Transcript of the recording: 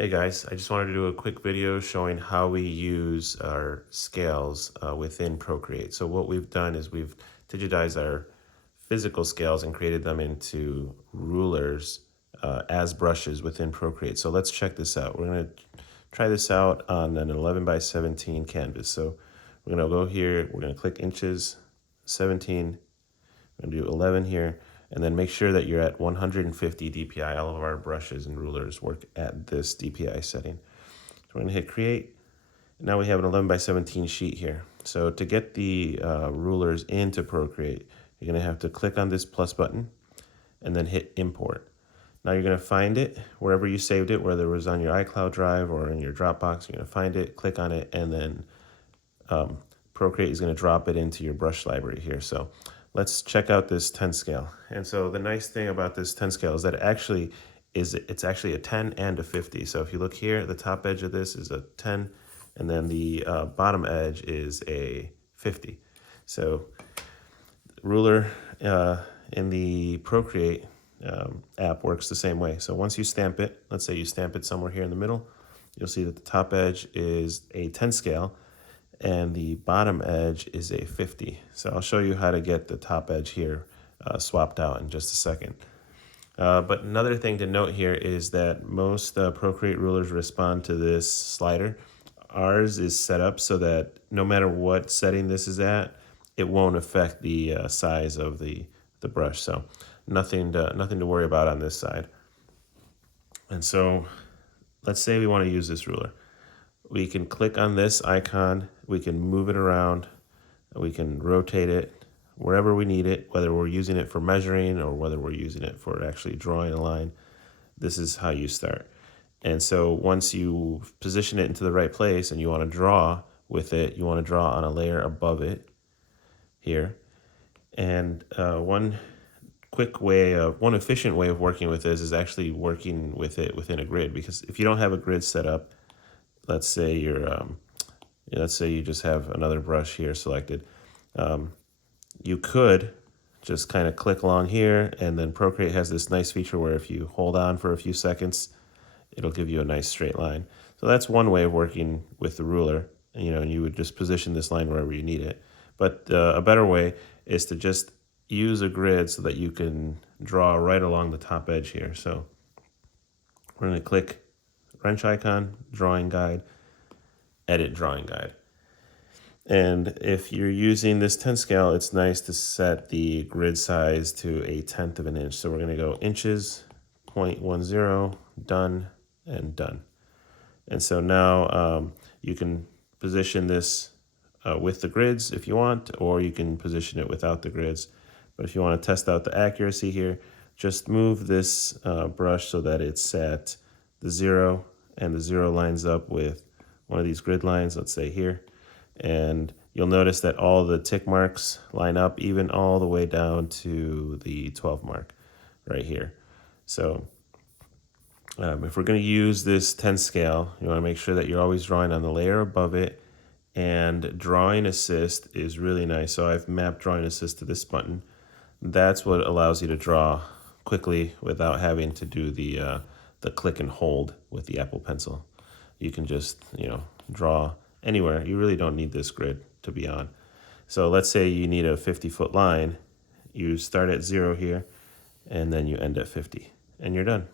Hey guys, I just wanted to do a quick video showing how we use our scales within Procreate. So what we've done is we've digitized our physical scales and created them into rulers as brushes within Procreate. So let's check this out. We're going to try this out on an 11 by 17 canvas. So we're going to go here, we're going to click inches, 17, we're going to do 11 here, and then make sure that you're at 150 DPI. All of our brushes and rulers work at this DPI setting. So we're gonna hit create. Now we have an 11 by 17 sheet here. So to get the rulers into Procreate, you're gonna have to click on this plus button and then hit import. Now you're gonna find it wherever you saved it, whether it was on your iCloud drive or in your Dropbox. You're gonna find it, click on it, and then Procreate is gonna drop it into your brush library here. So let's check out this 10 scale. And so the nice thing about this 10 scale is that it's actually a 10 and a 50. So if you look here, the top edge of this is a 10, and then the bottom edge is a 50. So ruler in the Procreate app works the same way. So once you stamp it, let's say you stamp it somewhere here in the middle, you'll see that the top edge is a 10 scale, and the bottom edge is a 50. So I'll show you how to get the top edge here swapped out in just a second. But another thing to note here is that most Procreate rulers respond to this slider. Ours is set up so that no matter what setting this is at, it won't affect the size of the brush. So nothing to worry about on this side. And so let's say we want to use this ruler. We can click on this icon, we can move it around, we can rotate it wherever we need it, whether we're using it for measuring or whether we're using it for actually drawing a line. This is how you start. And so once you position it into the right place and you want to draw with it, you want to draw on a layer above it here. And one efficient way of working with this is actually working with it within a grid, because if you don't have a grid set up, let's say you just have another brush here selected. You could just kind of click along here, and then Procreate has this nice feature where if you hold on for a few seconds, it'll give you a nice straight line. So that's one way of working with the ruler. And you would just position this line wherever you need it. But a better way is to just use a grid so that you can draw right along the top edge here. So we're going to click wrench icon, drawing guide, edit drawing guide. And if you're using this 10 scale, it's nice to set the grid size to 1/10 of an inch. So we're going to go inches, 0.10, done, and done. And so now you can position this with the grids if you want, or you can position it without the grids. But if you want to test out the accuracy here, just move this brush so that it's at the 0, and the 0 lines up with one of these grid lines, let's say here. And you'll notice that all the tick marks line up, even all the way down to the 12 mark right here. So if we're going to use this 10 scale, you want to make sure that you're always drawing on the layer above it, and drawing assist is really nice. So I've mapped drawing assist to this button. That's what allows you to draw quickly without having to do the click and hold with the Apple Pencil. You can just, draw anywhere. You really don't need this grid to be on. So let's say you need a 50-foot line. You start at 0 here, and then you end at 50, and you're done.